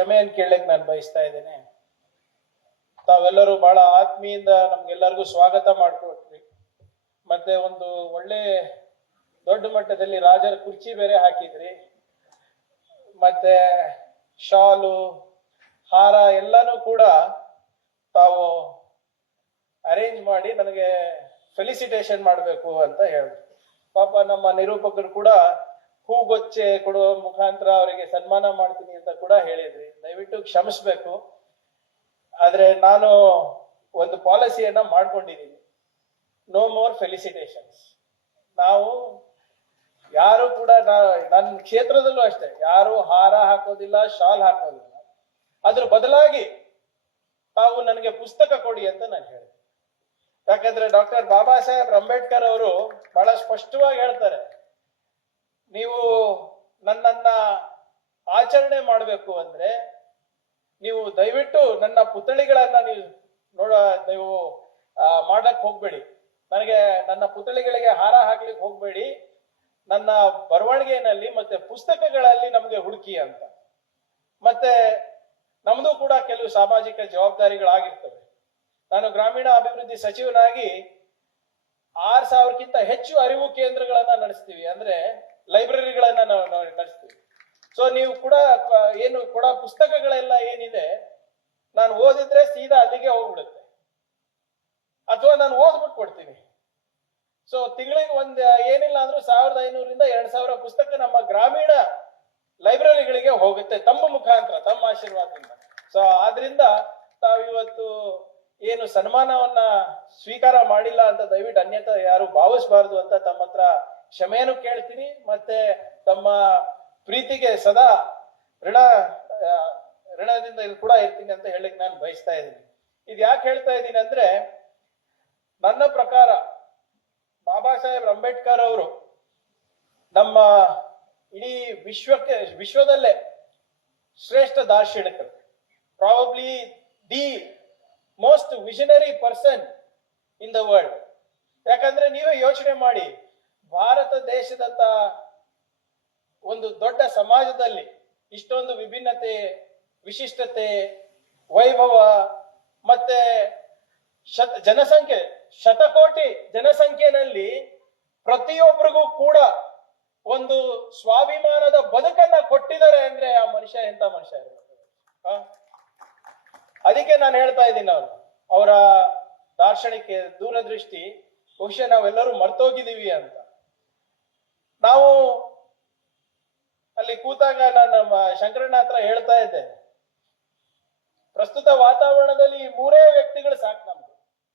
ಕ್ಷಮೆಯನ್ನು ಕೇಳಕ್ ನಾನು ಬಯಸ್ತಾ ಇದ್ದೇನೆ. ತಾವೆಲ್ಲರೂ ಬಹಳ ಆತ್ಮೀಯಿಂದ ನಮ್ಗೆಲ್ಲರಿಗೂ ಸ್ವಾಗತ ಮಾಡಿಕೊಟ್ರಿ ಮತ್ತೆ ಒಂದು ಒಳ್ಳೆ ದೊಡ್ಡ ಮಟ್ಟದಲ್ಲಿ ರಾಜರ ಕುರ್ಚಿ ಬೇರೆ ಹಾಕಿದ್ರಿ. ಮತ್ತೆ ಶಾಲು, ಹಾರ ಎಲ್ಲಾನು ಕೂಡ ತಾವು ಅರೇಂಜ್ ಮಾಡಿ ನನಗೆ ಫೆಲಿಸಿಟೇಷನ್ ಮಾಡಬೇಕು ಅಂತ ಹೇಳಿದ್ರು. ಪಾಪ ನಮ್ಮ ನಿರೂಪಕರು ಕೂಡ ಹೂಗೊಚ್ಚೆ ಕೊಡುವ ಮುಖಾಂತರ ಅವರಿಗೆ ಸನ್ಮಾನ ಮಾಡ್ತೀನಿ ಅಂತ ಕೂಡ ಹೇಳಿದ್ರಿ. ದಯವಿಟ್ಟು ಕ್ಷಮಿಸ್ಬೇಕು. ಆದ್ರೆ ನಾನು ಒಂದು ಪಾಲಿಸಿಯನ್ನ ಮಾಡ್ಕೊಂಡಿದ್ದೀನಿ. ನೋ ಮೋರ್ ಫೆಲಿಸಿಟೇಷನ್ಸ್ ನಾವು ಯಾರು ಕೂಡ ನನ್ನ ಕ್ಷೇತ್ರದಲ್ಲೂ ಅಷ್ಟೇ. ಯಾರು ಹಾರ ಹಾಕೋದಿಲ್ಲ, ಶಾಲ್ ಹಾಕೋದಿಲ್ಲ. ಅದ್ರ ಬದಲಾಗಿ ತಾವು ನನಗೆ ಪುಸ್ತಕ ಕೊಡಿ ಅಂತ ನಾನು ಹೇಳಿದೆ. ಯಾಕಂದ್ರೆ ಡಾಕ್ಟರ್ ಬಾಬಾ ಸಾಹೇಬ್ ಅಂಬೇಡ್ಕರ್ ಅವರು ಬಹಳ ಸ್ಪಷ್ಟವಾಗಿ ಹೇಳ್ತಾರೆ ನೀವು ನನ್ನನ್ನ ಆಚರಣೆ ಮಾಡಬೇಕು ಅಂದ್ರೆ ನೀವು ದಯವಿಟ್ಟು ನನ್ನ ಪುತ್ಥಳಿಗಳನ್ನ ನೀವು ನೋಡ, ನೀವು ಮಾಡಕ್ ಹೋಗ್ಬೇಡಿ. ನನಗೆ ನನ್ನ ಪುತ್ಥಳಿಗಳಿಗೆ ಹಾರ ಹಾಕ್ಲಿಕ್ಕೆ ಹೋಗ್ಬೇಡಿ. ನನ್ನ ಬರವಣಿಗೆನಲ್ಲಿ ಮತ್ತೆ ಪುಸ್ತಕಗಳಲ್ಲಿ ನಮಗೆ ಹುಡುಕಿ ಅಂತ. ಮತ್ತೆ ನಮ್ದು ಕೂಡ ಕೆಲವು ಸಾಮಾಜಿಕ ಜವಾಬ್ದಾರಿಗಳಾಗಿರ್ತವೆ. ನಾನು ಗ್ರಾಮೀಣ ಅಭಿವೃದ್ಧಿ ಸಚಿವನಾಗಿ ಆರ್ ಸಾವಿರಕ್ಕಿಂತ ಹೆಚ್ಚು ಅರಿವು ಕೇಂದ್ರಗಳನ್ನ ನಡೆಸ್ತೀವಿ. ಅಂದ್ರೆ ಲೈಬ್ರರಿಗಳನ್ನ ನಾವು ನಾವು ನಡೆಸ್ತೀವಿ ಸೊ ನೀವು ಕೂಡ ಆ, ಏನು ಕೂಡ ಪುಸ್ತಕಗಳೆಲ್ಲ ಏನಿದೆ ನಾನು ಓದಿದ್ರೆ ಸೀದಾ ಅಲ್ಲಿಗೆ ಹೋಗ್ಬಿಡುತ್ತೆ ಅಥವಾ ನಾನು ಓದ್ಬಿಟ್ಟು ಕೊಡ್ತೀನಿ ಸೊ ತಿಂಗಳಿಗೆ ಒಂದ್ ಏನಿಲ್ಲ ಅಂದ್ರೂ ಸಾವಿರದ ಐನೂರಿಂದ ಎರಡ್ ಸಾವಿರ ಪುಸ್ತಕ ನಮ್ಮ ಗ್ರಾಮೀಣ ಹೋಗುತ್ತೆ ತಮ್ಮ ಮುಖಾಂತರ, ತಮ್ಮ ಆಶೀರ್ವಾದದಿಂದ. ಸೊ ಆದ್ರಿಂದ ತಾವು ಇವತ್ತು ಏನು ಸನ್ಮಾನವನ್ನ ಸ್ವೀಕಾರ ಮಾಡಿಲ್ಲ ಅಂತ ದಯವಿಟ್ಟು ಅನ್ಯತ ಯಾರು ಭಾವಿಸಬಾರದು ಅಂತ ತಮ್ಮ ಹತ್ರ ಕ್ಷಮೆಯನ್ನು ಕೇಳ್ತೀನಿ. ಮತ್ತೆ ತಮ್ಮ ಪ್ರೀತಿಗೆ ಸದಾ ಋಣ ಋಣದಿಂದ ಕೂಡ ಇರ್ತೀನಿ ಅಂತ ಹೇಳಕ್ ನಾನು ಬಯಸ್ತಾ ಇದ್ದೀನಿ. ಇದು ಯಾಕೆ ಹೇಳ್ತಾ ಇದ್ದೀನಿ ಅಂದ್ರೆ, ನನ್ನ ಪ್ರಕಾರ ಬಾಬಾ ಸಾಹೇಬ್ ಅಂಬೇಡ್ಕರ್ ಅವರು ನಮ್ಮ ಇಡೀ ವಿಶ್ವಕ್ಕೆ, ವಿಶ್ವದಲ್ಲೇ ಶ್ರೇಷ್ಠ ದಾರ್ಶನಿಕರು. Probably the most visionary person in the world ಯಾಕಂದ್ರೆ ನೀವೇ ಯೋಚನೆ ಮಾಡಿ, ಭಾರತ ದೇಶದಂತ ಒಂದು ದೊಡ್ಡ ಸಮಾಜದಲ್ಲಿ ಇಷ್ಟೊಂದು ವಿಭಿನ್ನತೆ, ವಿಶಿಷ್ಟತೆ, ವೈಭವ, ಮತ್ತೆ ಶತ, ಜನಸಂಖ್ಯೆ, ಶತಕೋಟಿ ಜನಸಂಖ್ಯೆನಲ್ಲಿ ಪ್ರತಿಯೊಬ್ಬರಿಗೂ ಕೂಡ ಒಂದು ಸ್ವಾಭಿಮಾನದ ಬದುಕನ್ನ ಕೊಟ್ಟಿದ್ದಾರೆ ಅಂದ್ರೆ ಆ ಮನುಷ್ಯ ಎಂತ ಮನುಷ್ಯ? ಅದಕ್ಕೆ ನಾನು ಹೇಳ್ತಾ ಇದ್ದೀನಿ ನಾನು. ಅವರ ದಾರ್ಶನಿಕ ದೂರದೃಷ್ಟಿ, ಬಹುಶಃ ನಾವೆಲ್ಲರೂ ಮರ್ತೋಗಿದ್ದೀವಿ ಅಂತ. ನಾವು ಅಲ್ಲಿ ಕೂತಾಗ ನಾನು ನಮ್ಮ ಶಂಕರಣ್ಣ ಹತ್ರ ಹೇಳ್ತಾ ಇದ್ದೆ. ಪ್ರಸ್ತುತ ವಾತಾವರಣದಲ್ಲಿ ಮೂರೇ ವ್ಯಕ್ತಿಗಳು ಸಾಕು ನಮ್ಗೆ.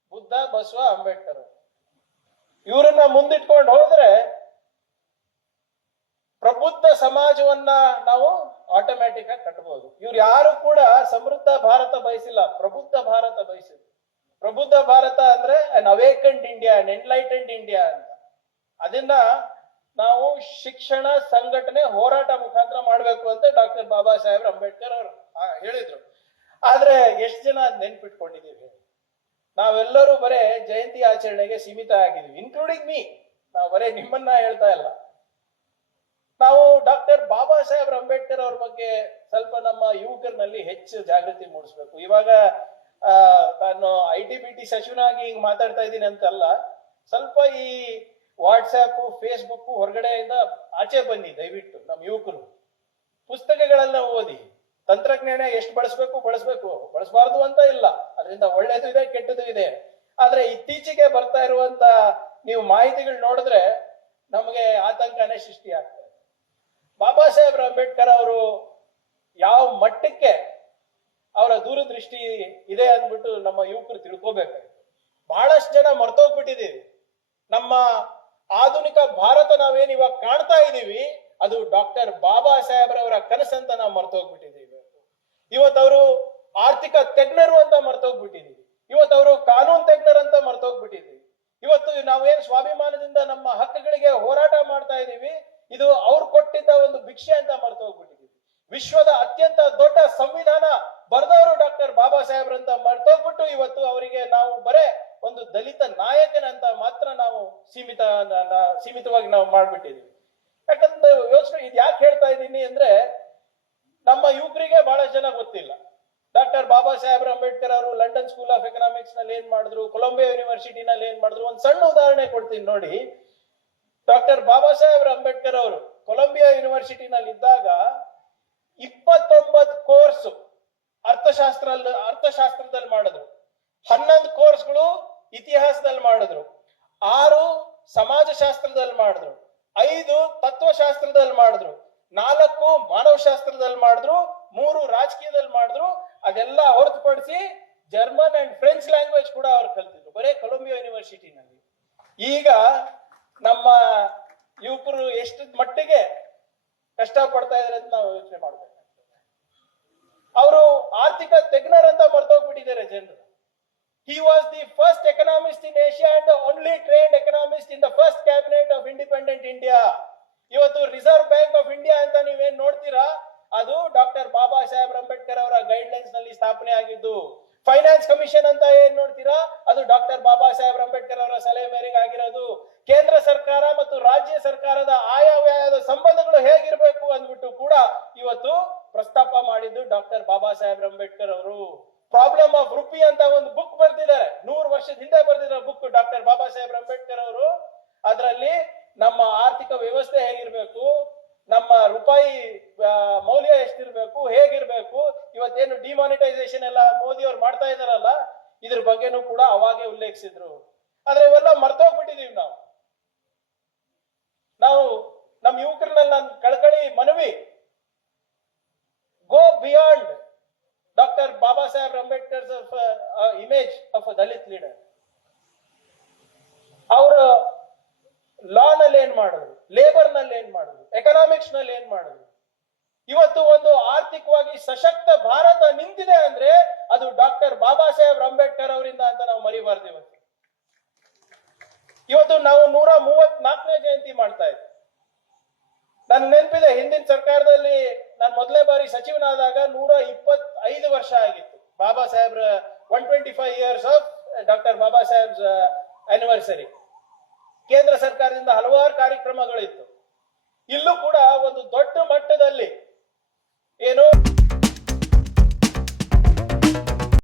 ಬುದ್ಧ, ಬಸವ, ಅಂಬೇಡ್ಕರ್. ಇವರನ್ನ ಮುಂದಿಟ್ಕೊಂಡು ಹೋದ್ರೆ ಸಮಾಜವನ್ನ ನಾವು ಆಟೋಮ್ಯಾಟಿಕ್ ಆಗಿ ಕಟ್ಟಬಹುದು ಇವ್ರು ಯಾರು ಕೂಡ ಸಮೃದ್ಧ ಭಾರತ ಬಯಸಿಲ್ಲ, ಪ್ರಬುದ್ಧ ಭಾರತ ಬಯಸಿದ್ರು. ಪ್ರಬುದ್ಧ ಭಾರತ ಅಂದ್ರೆ an awakened India an enlightened India ಅಂತ. ಅದನ್ನ ನಾವು ಶಿಕ್ಷಣ ಸಂಘಟನೆ ಹೋರಾಟ ಮುಖಾಂತರ ಮಾಡ್ಬೇಕು ಅಂತ ಡಾಕ್ಟರ್ ಬಾಬಾ ಸಾಹೇಬ್ ಅಂಬೇಡ್ಕರ್ ಅವರು ಹೇಳಿದ್ರು. ಆದ್ರೆ ಎಷ್ಟು ಜನ ನೆನ್ಪಿಟ್ಕೊಂಡಿದೀವಿ ನಾವೆಲ್ಲರೂ ಬರೇ ಜಯಂತಿ ಆಚರಣೆಗೆ ಸೀಮಿತ ಆಗಿದ್ವಿ ಇನ್ಕ್ಲೂಡಿಂಗ್ ಮೀ ನಾವು ಬರೇ ನಿಮ್ಮನ್ನ ಹೇಳ್ತಾ ಇಲ್ಲ. ನಾವು ಡಾಕ್ಟರ್ ಬಾಬಾ ಸಾಹೇಬ್ ಅಂಬೇಡ್ಕರ್ ಅವ್ರ ಬಗ್ಗೆ ಸ್ವಲ್ಪ ನಮ್ಮ ಯುವಕರಲ್ಲಿ ಹೆಚ್ಚು ಜಾಗೃತಿ ಮೂಡಿಸ್ಬೇಕು. ಇವಾಗ ನಾನು ಐ ಟಿ ಬಿ ಟಿ ಸಚಿವನಾಗಿ ಹಿಂಗ್ ಮಾತಾಡ್ತಾ ಇದ್ದೀನಿ ಅಂತಲ್ಲ, ಸ್ವಲ್ಪ ಈ ವಾಟ್ಸ್ಆಪ್ ಫೇಸ್ಬುಕ್ ಹೊರಗಡೆಯಿಂದ ಆಚೆ ಬನ್ನಿ, ದಯವಿಟ್ಟು ನಮ್ಮ ಯುವಕರು. ಪುಸ್ತಕಗಳನ್ನ ಓದಿ, ತಂತ್ರಜ್ಞಾನ ಎಷ್ಟು ಬಳಸ್ಬೇಕು ಬಳಸ್ಬೇಕು, ಬಳಸಬಾರ್ದು ಅಂತ ಇಲ್ಲ. ಅದರಿಂದ ಒಳ್ಳೇದು ಇದೆ, ಕೆಟ್ಟದು ಇದೆ. ಆದ್ರೆ ಇತ್ತೀಚೆಗೆ ಬರ್ತಾ ಇರುವಂತ ನೀವು ಮಾಹಿತಿಗಳು ನೋಡಿದ್ರೆ ನಮಗೆ ಆತಂಕನೇ ಸೃಷ್ಟಿ ಆಗ್ತದೆ ಬಾಬಾ ಸಾಹೇಬ್ರ ಅಂಬೇಡ್ಕರ್ ಅವರು ಯಾವ ಮಟ್ಟಕ್ಕೆ ಅವರ ದೂರದೃಷ್ಟಿ ಇದೆ ಅಂದ್ಬಿಟ್ಟು ನಮ್ಮ ಯುವಕರು ತಿಳ್ಕೋಬೇಕು. ಬಹಳಷ್ಟು ಜನ ಮರ್ತೋಗ್ಬಿಟ್ಟಿದೀವಿ ನಮ್ಮ ಆಧುನಿಕ ಭಾರತ ನಾವೇನ್ ಇವಾಗ ಕಾಣ್ತಾ ಇದ್ದೀವಿ, ಅದು ಡಾಕ್ಟರ್ ಬಾಬಾ ಸಾಹೇಬ್ರವರ ಕನಸಂತ ನಾವು ಮರ್ತೋಗ್ಬಿಟ್ಟಿದ್ದೀವಿ. ಇವತ್ತು ಅವರು ಆರ್ಥಿಕ ತಜ್ಞರು ಅಂತ ಮರ್ತೋಗ್ಬಿಟ್ಟಿದ್ದೀವಿ. ಇವತ್ತು ಅವರು ಕಾನೂನು ತಜ್ಞರು ಅಂತ ಮರ್ತೋಗ್ಬಿಟ್ಟಿದೀವಿ ಇವತ್ತು ನಾವೇನು ಸ್ವಾಭಿಮಾನದಿಂದ ನಮ್ಮ ಹಕ್ಕುಗಳಿಗೆ ಹೋರಾಟ ಮಾಡ್ತಾ ಇದೀವಿ ಇದು ಅವ್ರು ಕೊಟ್ಟಿದ್ದ ಒಂದು ಭಿಕ್ಷೆ ಅಂತ ಮರ್ತೋಗ್ಬಿಟ್ಟಿದೀವಿ ವಿಶ್ವದ ಅತ್ಯಂತ ದೊಡ್ಡ ಸಂವಿಧಾನ ಬರೆದವರು ಡಾಕ್ಟರ್ ಬಾಬಾ ಸಾಹೇಬ್ರಂತ ಮರ್ತೋಗ್ಬಿಟ್ಟು ಇವತ್ತು ಅವರಿಗೆ ನಾವು ಬರೇ ಒಂದು ದಲಿತ ನಾಯಕನಂತ ಮಾತ್ರ ನಾವು ಸೀಮಿತ ಸೀಮಿತವಾಗಿ ನಾವು ಮಾಡ್ಬಿಟ್ಟಿದೀವಿ ಯಾಕಂದ್ರೆ ಯೋಚನೆ ಇದು ಯಾಕೆ ಹೇಳ್ತಾ ಇದ್ದೀನಿ ಅಂದ್ರೆ ನಮ್ಮ ಯುವಕರಿಗೆ ಬಹಳ ಜನ ಗೊತ್ತಿಲ್ಲ. ಡಾಕ್ಟರ್ ಬಾಬಾ ಸಾಹೇಬ್ರ ಅಂಬೇಡ್ಕರ್ ಅವರು ಲಂಡನ್ ಸ್ಕೂಲ್ ಆಫ್ ಎಕನಾಮಿಕ್ಸ್ನಲ್ಲಿ ಏನ್ ಮಾಡಿದ್ರು ಕೊಲಂಬಿಯಾ ಯೂನಿವರ್ಸಿಟಿನಲ್ಲಿ ಏನ್ ಮಾಡಿದ್ರು, ಒಂದ್ ಸಣ್ಣ ಉದಾಹರಣೆ ಕೊಡ್ತೀನಿ ನೋಡಿ. ಡಾಕ್ಟರ್ ಬಾಬಾ ಸಾಹೇಬ್ ಅಂಬೇಡ್ಕರ್ ಅವರು ಕೊಲಂಬಿಯಾ ಯೂನಿವರ್ಸಿಟಿನಲ್ಲಿ ಇದ್ದಾಗ ಇಪ್ಪತ್ತೊಂಬತ್ತು ಕೋರ್ಸ್ ಅರ್ಥಶಾಸ್ತ್ರ ಅರ್ಥಶಾಸ್ತ್ರದಲ್ಲಿ ಮಾಡಿದ್ರು. ಹನ್ನೊಂದು ಕೋರ್ಸ್ಗಳು ಇತಿಹಾಸದಲ್ಲಿ ಮಾಡಿದ್ರು. ಆರು ಸಮಾಜಶಾಸ್ತ್ರದಲ್ಲಿ ಮಾಡಿದ್ರು. ಐದು ತತ್ವಶಾಸ್ತ್ರದಲ್ಲಿ ಮಾಡಿದ್ರು. ನಾಲ್ಕು ಮಾನವಶಾಸ್ತ್ರದಲ್ಲಿ ಮಾಡಿದ್ರು. ಮೂರು ರಾಜಕೀಯದಲ್ಲಿ ಮಾಡಿದ್ರು. ಅದೆಲ್ಲ ಹೊರತುಪಡಿಸಿ ಜರ್ಮನ್ ಅಂಡ್ ಫ್ರೆಂಚ್ ಲ್ಯಾಂಗ್ವೇಜ್ ಕೂಡ ಅವ್ರು ಕಲ್ತಿದ್ರು. ಬರೇ ಕೊಲಂಬಿಯಾ ಯೂನಿವರ್ಸಿಟಿನಲ್ಲಿ. ಈಗ ನಮ್ಮ ಯುವಕರು ಎಷ್ಟು ಮಟ್ಟಿಗೆ ಕಷ್ಟ ಪಡ್ತಾ ಇದಾರೆ ಅಂತ ನಾವು ಯೋಚನೆ ಮಾಡ್ಬೇಕು. ಅವರು ಆರ್ಥಿಕ ತಜ್ಞರಂತ ಮರ್ತೋಗ್ಬಿಟ್ಟಿದ್ದಾರೆ ಜನರು. He was the first economist in Asia and the only economist in the first cabinet of independent India. ಇವತ್ತು ರಿಸರ್ವ್ ಬ್ಯಾಂಕ್ ಆಫ್ ಇಂಡಿಯಾ ಅಂತ ನೀವೇನ್ ನೋಡ್ತೀರಾ? ಅದು ಡಾಕ್ಟರ್ ಬಾಬಾ ಸಾಹೇಬ್ ಅಂಬೇಡ್ಕರ್ ಅವರ ಗೈಡ್ ಲೈನ್ಸ್ನಲ್ಲಿ ಸ್ಥಾಪನೆ ಆಗಿದ್ದು ಫೈನಾನ್ಸ್ ಕಮಿಷನ್ ಅಂತ ಏನ್ ನೋಡ್ತೀರಾ ಅದು ಡಾಕ್ಟರ್ ಬಾಬಾ ಸಾಹೇಬ್ ಅಂಬೇಡ್ಕರ್ ಅವರ ಸಲಹೆ ಮೇರೆಗೆ ಆಗಿರೋದು ಕೇಂದ್ರ ಸರ್ಕಾರ ಮತ್ತು ರಾಜ್ಯ ಸರ್ಕಾರದ ಆಯವ್ಯಯದ ಸಂಬಂಧಗಳು ಹೇಗಿರ್ಬೇಕು ಅಂದ್ಬಿಟ್ಟು ಕೂಡ ಇವತ್ತು ಪ್ರಸ್ತಾಪ ಮಾಡಿದ್ದು ಡಾಕ್ಟರ್ ಬಾಬಾ ಸಾಹೇಬ್ ಅಂಬೇಡ್ಕರ್ ಅವರು ಪ್ರಾಬ್ಲಮ್ ಆಫ್ ರುಪಿ ಅಂತ ಒಂದು ಬುಕ್ ಬರ್ದಿದ್ದಾರೆ ನೂರು ವರ್ಷದ ಹಿಂದೆ ಬರ್ದಿರೋ ಬುಕ್ ಡಾಕ್ಟರ್ ಬಾಬಾ ಸಾಹೇಬ್ ಅಂಬೇಡ್ಕರ್ ಅವರು ಅದರಲ್ಲಿ ನಮ್ಮ ಆರ್ಥಿಕ ವ್ಯವಸ್ಥೆ ಹೇಗಿರ್ಬೇಕು ನಮ್ಮ ರೂಪಾಯಿ ಆ, ಮೌಲ್ಯ ಎಷ್ಟಿರ್ಬೇಕು ಹೇಗಿರ್ಬೇಕು ಇವತ್ತೇನು ಡಿಮಾನಿಟೈಸೇಷನ್ ಎಲ್ಲ ಮೋದಿ ಅವ್ರು ಮಾಡ್ತಾ ಇದಾರಲ್ಲ ಇದ್ರ ಬಗ್ಗೆನೂ ಕೂಡ ಅವಾಗೆ ಉಲ್ಲೇಖಿಸಿದ್ರು. ಆದ್ರೆ ಇವೆಲ್ಲ ಮರ್ತೋಗ್ಬಿಟ್ಟಿದೀವಿ ನಾವು. ನಾವು ನಮ್ಮ ಯುವಕರನ್ನ ಕಳ್ಕಳಿ ಮನವಿ. Go beyond doctor Baba Saheb Ambedkar image of Dalit leader ಅವರು ಲಾ ನಲ್ಲಿ ಏನ್ ಮಾಡಿದ್ರು? ಲೇಬರ್ನಲ್ಲಿ ಏನ್ ಮಾಡುದು ಎಕನಾಮಿಕ್ಸ್ನಲ್ಲಿ ಏನ್ ಮಾಡಿದ್ರು? ಇವತ್ತು ಒಂದು ಆರ್ಥಿಕವಾಗಿ ಸಶಕ್ತ ಭಾರತ ನಿಂತಿದೆ ಅಂದ್ರೆ ಅದು ಡಾಕ್ಟರ್ ಬಾಬಾ ಸಾಹೇಬ್ ಅಂಬೇಡ್ಕರ್ ಅವರಿಂದ ಅಂತ ನಾವು ಮರಿಬಾರ್ದು ಇವತ್ತು ಇವತ್ತು ನಾವು ನೂರ ಮೂವತ್ನಾಲ್ಕನೇ ಜಯಂತಿ ಮಾಡ್ತಾ ಇದ್ವಿ. ನನ್ ನೆನಪಿದೆ, ಹಿಂದಿನ ಸರ್ಕಾರದಲ್ಲಿ ನಾನು ಮೊದಲೇ ಬಾರಿ ಸಚಿವನಾದಾಗ ನೂರ ಇಪ್ಪತ್ ಐದು ವರ್ಷ ಆಗಿತ್ತು. ಬಾಬಾ ಸಾಹೇಬ್ರ one twenty five years of doctor Baba Saheb anniversary ಕೇಂದ್ರ ಸರ್ಕಾರದಿಂದ ಹಲವಾರು ಕಾರ್ಯಕ್ರಮಗಳಿತ್ತು. ಇಲ್ಲೂ ಕೂಡ ಒಂದು ದೊಡ್ಡ ಮಟ್ಟದಲ್ಲಿ, ಏನು